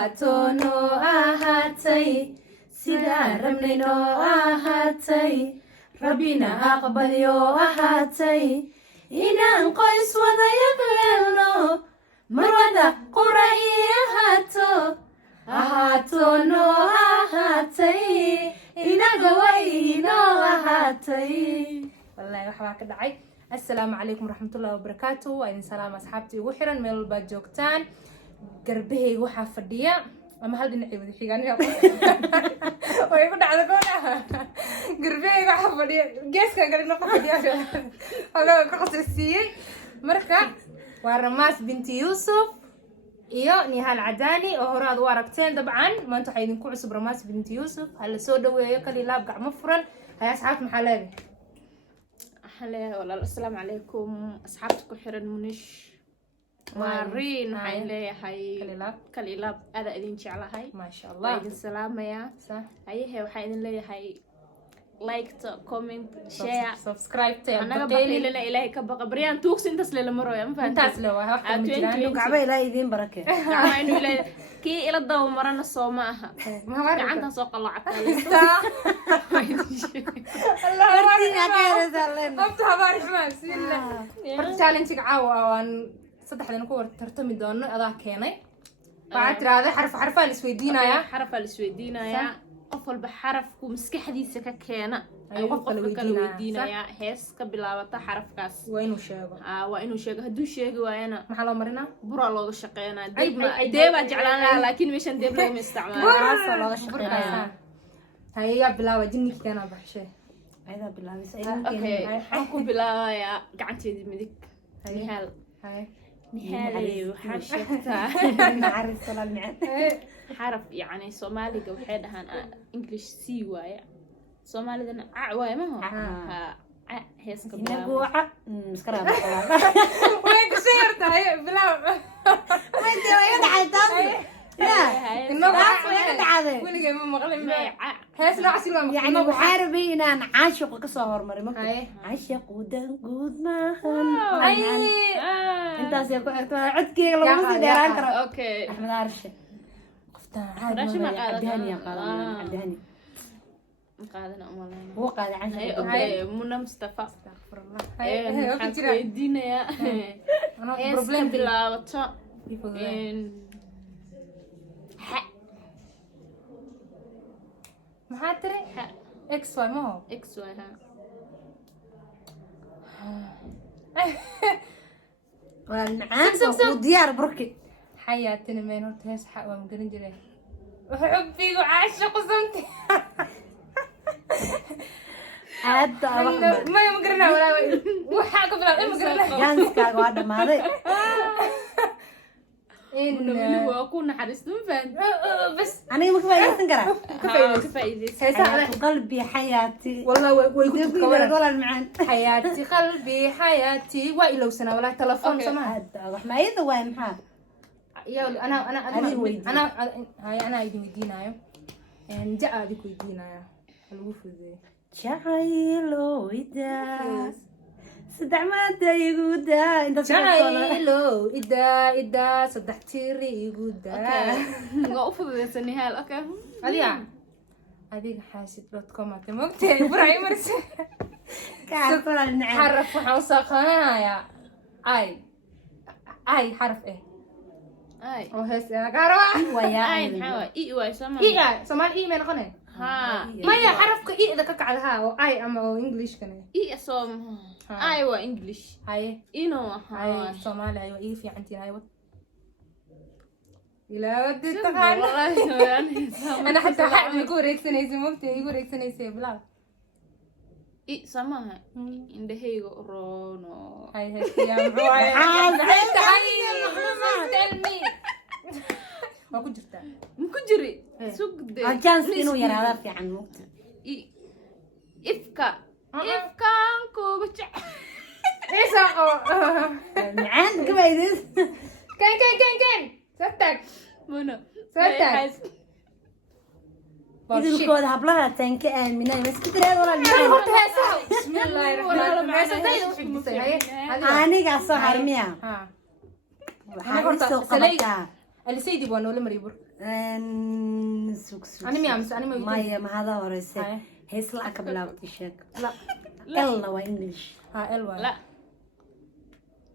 ahatono ahatay sida rabnayno ahatay rabbina aqbalyo ahatay inaan qoys wada yaqleelno marwada qura'i ahatono ahatay inaga wayno ahatay wallahi waxa ka dhacay. السلام عليكم ورحمة الله وبركاته. وإن سلام أصحابتي وحرا من الباجوكتان قربه وحا فردية أما هل دي نعيب دي حيقاني ويقول على قولها قربه وحا فردية جيسكا قال إنه فردية وقال قصصي مركا ورماس بنت يوسف إيو نهال عداني وهراد واركتين طبعا ما انتو حيدين كوعسب رماس بنت يوسف هلا سودا ويكالي لابقع مفرن هيا أصحاب محلابي السلام عليكم أصحابتكم حرن منش مارين هاي لي هاي كليلاب هذا إذن شعلا هاي ما شاء الله إذن سلامة يا هاي وحي إذن لي هاي لايك كومنت شير سبسكرايب أنا بقي لنا إلهي كبقى بريان توكس انت سليل مرة يا مفهد انت سلوها وقت مجران قعبة إلهي إذن بركة قعبة إنه إلهي كي إلى الضوء مرنا الصوماها عندها سوق الله عطالي أفتح بارك ما بسم الله فرد challenge عاوة وان صدح لنا كور ترتمي دون أضاع كيني بعد هذا حرفها السويدينا يا حرفها السويدينا يا قفل بحرف ومسك حديثة ككينا قفل الويدينا يا هيس كبلاوة حرف كاس وينو شاقة وينو شاقة هدو شاقة وينا محلو مرنا برا لوغ شقينا ديبا جعلانا لكن ميشان ديب لوغ مستعمل برا لوغ شقينا هيا بلاوة جني كتانا بحشي هذا بالله اوكي حنكو بلاوة يا قعنتي دي مديك نهال نهالي وحان شكتا نعرف صلاة المعاد حرف يعني سومالي قو حيدهان انجليش سي وايا سومالي دانا وايا ما هو هيس هنا قوعة مسكرة بقى وين كسيرت هاي بلاوة وين يدعي تاني لا إنه عادي وين جاي من مغلب هيس لا عسير ما يعني وحاربي إن أنا عاشق كسهر مري ممكن عاشق ودنقود ما هن أي أنت سيكون عد كي لو مصير ديران كرا اوكي أحمد عارشة قفتها راشي ما قادة عبدهاني عبدهاني قادنا أمالنا هو قاعد عن اوكي منى مصطفى استغفر الله هاي حكو يدينا يا أنا بروبلم بلاوة محاتري اكس واي ما هو اكس واي والمعان وديار بركي حياتنا مين هو تهس حق ومقرن جري وحبي وعاشق وصمتي عاد ما يمقرنا ولا وحاق بلا يمقرنا جانس كاغ وادا ماضي إنه هو أكون حريص فان بس أنا ما كفاية تنقرأ كفاية قلبي حياتي والله ويقول كورة ولا المعان حياتي قلبي حياتي وإلو سنة ولا تلفون سماه ما إذا وين محا يا أنا أيدي مدينة يا إن جاء ذيك مدينة يا الوفد ذي شعيلو إذا صدع ما تيجودا أنت شعيلو إذا صدحتيري يجودا نقف بس النهاية أوكي هذيك حاسد.com تموتي براي مرسي كعرف ولا المعان حرف وحوسخنا يا أي حرف إيه أي وهس أنا قاروا ويا أي محاوى إي واي سما إيه سمال إيه من قناه ها ما هي حرف إيه إذا كك على ها وأي أما أو إنجليش كناه إي أصوم أيوة إنجليش هاي إنو هاي سمال أيوة إيه في عندي هاي إلى ودي تقال والله أنا حتى حق يقول ريك سنة يسموكتي يقول ريك سنة يسيبلا إي سما إنده هيجو رونو هاي يا معوي حتى هاي تلمي ما كنت جرتا ممكن جري سوق ده الجانس إنه يرى هذا في عن وقت إفكا كوبتش إيه ساقو معان كبايدس كان ستك منو ستك إذا الكود هبلها تنك آمنة بس كتير ولا المعان بسم الله الرحمن الرحيم أنا قاعد صار ميا أنا قلت سلي اللي سيدي بوانو لمريبور Anime amse anime maya mahada horeyse Haye. hees la ka bilaabtay sheeg la elna waa English ha elwa لا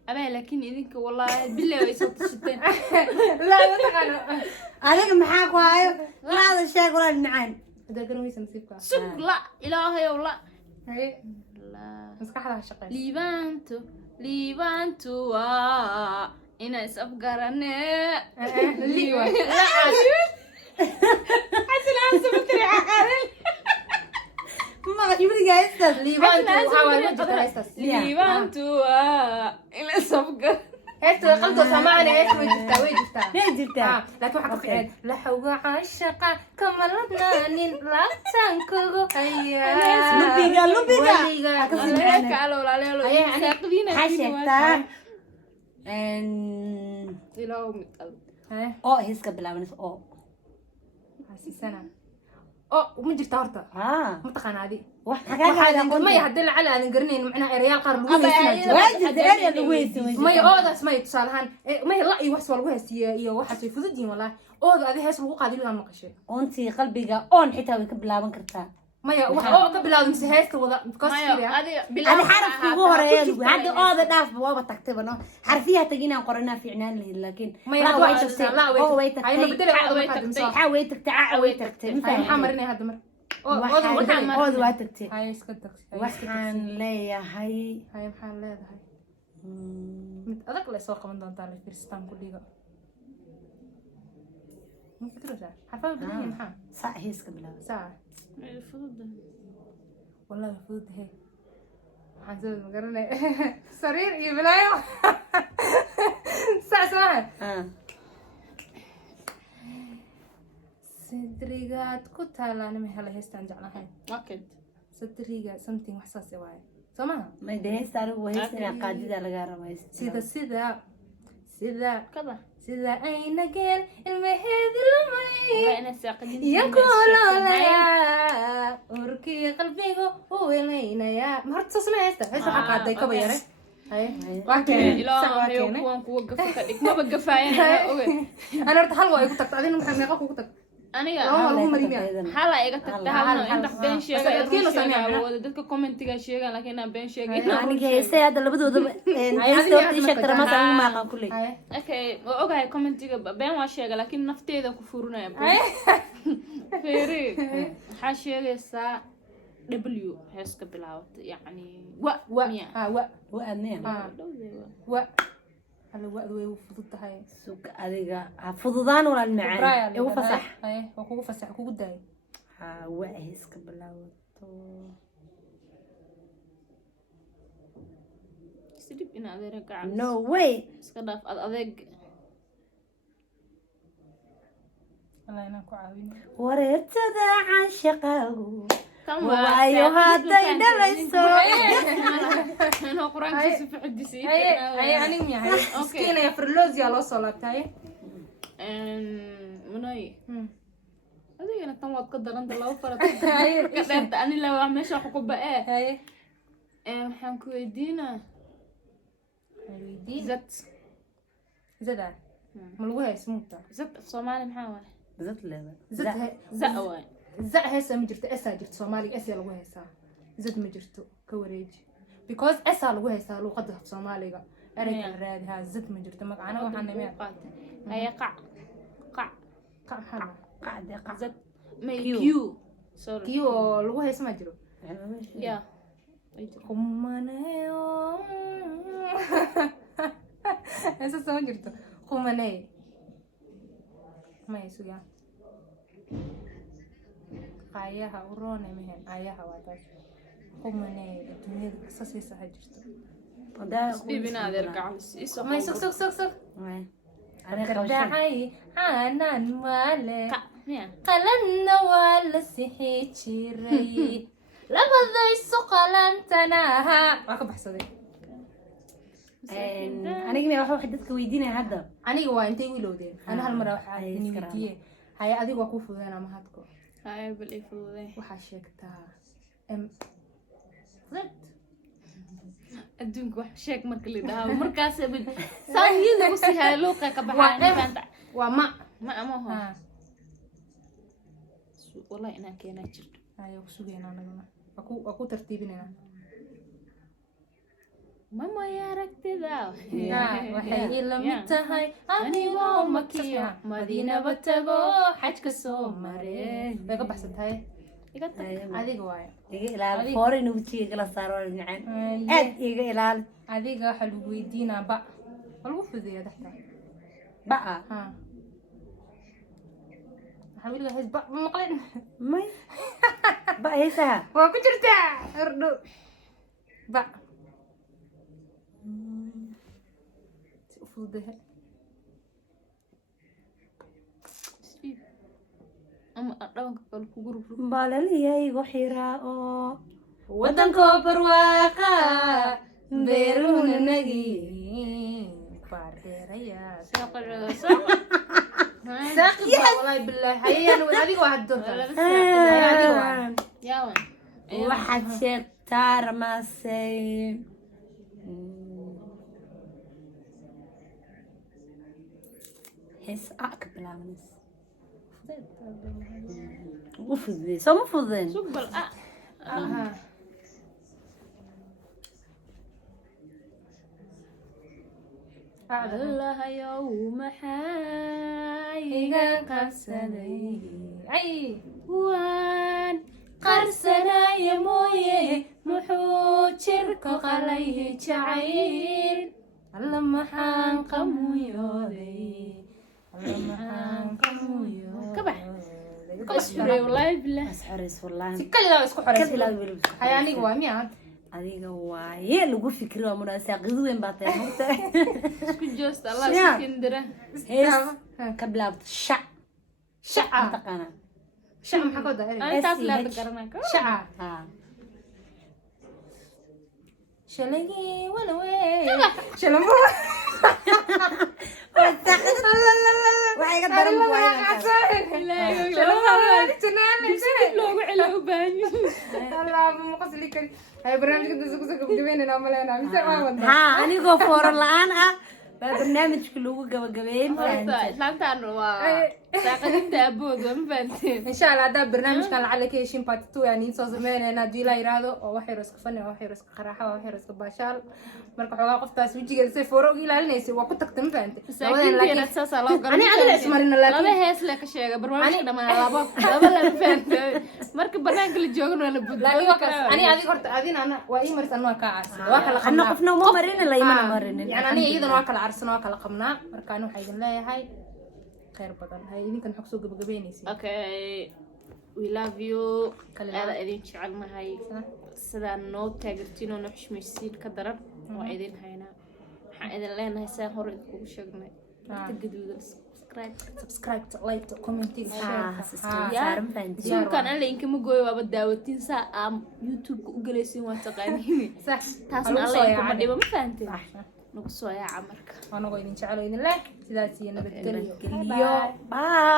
أبا لكن إذنك والله بالله ويصوت الشتين la ma taqaano adiga maxaa ku hayo laada sheeg wala macaan hada garmaysa nasiibka سوق لا إلهي ولا haye لا maskaxda shaqeey ليبانتو ليبانتو إنا سأفقرني liwa لا حسن عم سمتري عقارل ma jibri gaystas liibaantu waxa way ma jirtaa heestaas ليبانتو إنا سأفقر heesta qaldo Soomaaliya heesta way jirtaa ma jirtaa laakiin waxa ka fiican la xawga caashaqa kama ladnaanin laabtankugu haya lubiga عليك على ولا على أيه، أنا ساقدين xashegtaa إلى متقل oo heeska bilaabanaysa oo xasiisana oo ma jirtaa horta ma taqaanaadi wax xagaa maya haddii lacala aadan garanayn macnaha erayaal qaar lagu Aba, heysinayo waa jirta area lagu heysay maya oodaas maya tusaalahaan maya la iyo wax waa lagu heysiiya iyo waxaas way fudud yihiin wallahi ooda adi hees lagu qaadi inaan maqashay oontii qalbiga oon xitaa way ka bilaaban kartaa maya wax oo ka bilaawda mise heesta wada because fiiriya adi xarafka ugu horeeya hadda ooda dhaafba waaba tagtayba no xarfiyaha tag inaan qoranaa fiicnaan lahayd laakiin maya hadda way tagtay oo way ay ma tagtay bedeli way way tagtay. tagtay way tagtay way tagtay maxaa marinay hadda mar ooda waa tagtay hay iska tagtay waxaan leeyahay hay maxaan leedahay mid adag la soo qaban doontaa la fiirstaan ku dhigo ma fikiraysaa xarfaha badan yihiin maxaa sac heeska bilaaba saa والله المفروض هيك حنزل مقرنة سرير يبلايو ساعة صدريقات كنت هلا أنا مهلا هيستان جعلها هاي أكيد صدريقات something وحساسة واي سمعها ma heesta anigu heesta qaadida laga rabaa سيدا كذا سيدا أين قال المهد المي والله أنا ساقدين يقول لها أركي قلبي ويلينا يا مرت تسمع هسه حقا داي كبا يري هاي إلهي وكوان كوقف كدك ما بقفاين أنا رت حلوة يقول تك تعدين محل ميقا كوكو تك أنا lagu mariyo حالا إيقا تكتها إنت بين شيء أدكيلو سامع dadka commentiga sheegan laakiin aan been sheegin aniga heesay hadda labadooda heesta horta ii sheegtay ramaas anigu ma aqaan kuley okay waa ogahay commentiga been waa sheega laakiin nafteeda ku furinaya feeri waxaa sheegaysaa w heeska bilaawata yacni miya waa adneen هلا وقت وفضلت هاي suuq adiga ha fududaan walaal macaan igu fasax هاي وكوكو فسح كوكو داي ha waa heeska bilaawato sidib in adeera gacan no way iska dhaaf adeeg والله أنا كعاوين wareertada caashaqaagu kan waayo hadday dhalayso inuu quraankiisa fi xidisay هاي أنا ميا هاي مسكينة يا فرلوز يا لوصو لابتاي مناي adigana tan waad ka daranta laba farad هاي ka dheerta ani la wax meesha wax ku baa هاي waxaan ku weydiinaa ويدي zat زدا ملوها اسمه zat af soomaali maxaa waaye zad leeda زد za waaye زد هسه مجرت اسا جرت سومالي اسا لو هيسا زد مجرتو كوريج because اسا لو هيسا لو قد سوماليغا اريك الرادي ها زد مجرت مقعنا waxaan nimay هي قع قع حنا qacde qac zat may Q. q sorry كيو لو هيسا ما جرو yeah قمنايو اسا سو جرت قمناي ما يسويا قايها ورونا مهن قايها واتاش قمناي الدنيا قصص يسا جرت isdhiibin adeer gacan isoo ما يسوق سوق سوق سوق aniga دعي عنان مالك miya قلنا ولا سحي جيري لبدا يسوق لانتناها راكب حسدي anigana waxa dadka weydiinaya hadda aniga waa intay wilowdeen ana hal mar waxa Ay, idin iska weydiiyay hay adiga waa ku fudeena ma hadko hay bal ay fududay waxa sheegtaa adduunka wax sheeg marka la dhahaa markaas saamiyada ku sii hay luuqa ka baxaa waa ma ma ama ho ha wallahi inaan keenaa jirto ayo ku sugayna anaguna aku tartiibinayna mama ya aragtida waxay ila mid tahay anigoo makiyo madiinaba tago xajka soo mare way ka baxsantahay iga tag adiga waayo iga ilaali foorina wajiga kala saaro macaan aad iga ilaali adiga waxa lagu weydiinaa ba lagu fudeeyo dhaxta ba'a ha waxa weliga hays ba maqleen may ba haysaha waa ku jirtaa hordho ba si u fudeeyo ama dhawanka kale ku gurub balaliyahay igu xiraa oo wadankoo barwaaqa beeruhuna nagi baardheeraya saaqib wallahi billahi hayaan adiga waa haddo yawan waxaad sheegtaa ramasay hees ka bilaabanaysa وفضي سو مفضين سوق الأ الله يوم حايقا قرسني أي وان قرسنا يمويه محوت شرك عليه جعيل الله محان قمويودي الله محان قمويودي كبح اسحري والله بالله اسحري والله كل اسكو حرس كل لا حياني وامي adiga waaye lagu fikiro waa munaasaqidu weyn baa tahay horta isku joost Allah iskindira ka bilaabto shac taqana shac maxaa ka daa intaas la garanaa shac ha shalagi wala way shalamo waxay ka daran loogu celo u baahan Allah ma qasli kari hay barnaamijka dadku soo gabagabeynayna malena mise waa wada ha anigoo foor la'aan ah baa barnaamijka lagu gabagabeeyay islaantaan waa saaqadinta abood waa ma fahanteen insha Allah hadda barnaamijkan lacala ka heshin part 2 yani soo sameynayna hadii la yiraahdo oo wax yar iska fani oo wax yar iska qaraaxa oo wax yar iska baashaal marka xogaa qoftaas wajigeeda si fooro u ilaalinaysa waa ku tagtay ma fahanteen laakiin saasa loo garan ani adiga ismarina laakiin laba hees la ka sheegay barnaamijka dhamaan laba la fahanteen marka banaanka la joogan waa la budbud laakiin waa kaas ani adiga horta adina ana waa ii marsan waa ka caasi waa kala anna qabnaa qofna uma marin la imana marin yani ani iidan waa kala carsan waa kala qabnaa marka ani waxa idin leeyahay khayr badan hay idinkan xog soo gabagabeynaysa okay we love you kala idin jecelnahay sidaan noo taageertiin oo noo xushmaysiin ka daran waa idin haynaa waxaan idin leenahay saa hore idinkugu sheegnay dadka gaduudan subscribe like comment share suukan alle inkama gooyo waaba daawatiin saa aan youtube-ka u galaysiin waa taqaaniin taasna alle inkuma dhibo ma fahanteen nagu soo yaaca marka anagoo idin jecelo idin leh sidaas iyo nabadgelyo bye